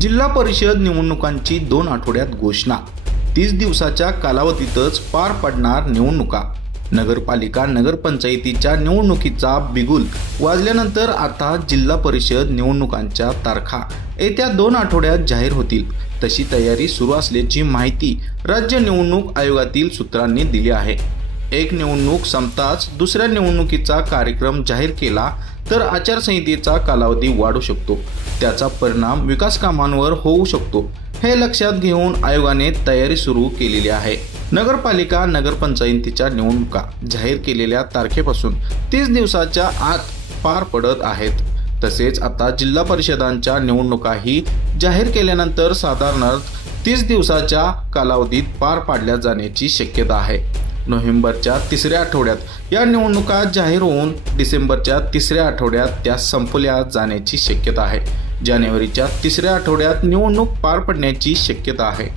जिल्हा परिषद निवडणुकांची 2 आठवड्यात घोषणा। 30 दिवसाच्या कालावधीतच पार पडणार निवडणुका। नगरपालिका नगरपंचायतीच्या निवडणुकीचा बिगुल वाजल्यानंतर आता जिल्हा परिषद निवडणुकांच्या तारखा येत्या 2 आठवड्यात जाहीर होतील, तशी तयारी सुरू असल्याची माहिती राज्य निवडणूक आयोगातील सूत्रांनी दिली आहे। एक निवडणूक संपताच दुसऱ्या निवडणुकीचा कार्यक्रम जाहीर केला तर आचारसंहितेचा कालावधी वाढू शकतो, त्याचा परिणाम विकास कामांवर होऊ शकतो। हे लक्षात घेऊन आयोगाने तयारी सुरू केलेली आहे। नगरपालिका नगरपंचायतीच्या निवडणुका जाहीर केलेल्या तारखेपासून 30 दिवसाच्या आत पार पडत आहेत। तसेच आता जिल्हा परिषदांच्या निवडणुकाही जाहीर केल्यानंतर साधारणतः 30 दिवसाच्या कालावधीत पार पाडल्या जाण्याची शक्यता आहे। नोव्हेंबरच्या 3ऱ्या आठवड्यात या निवडणुका जाहीर होऊन डिसेंबरच्या 3ऱ्या आठवड्यात त्या संपल्या जाण्याची शक्यता आहे। जानेवारीच्या 3ऱ्या आठवड्यात निवडणूक पार पडण्याची शक्यता आहे।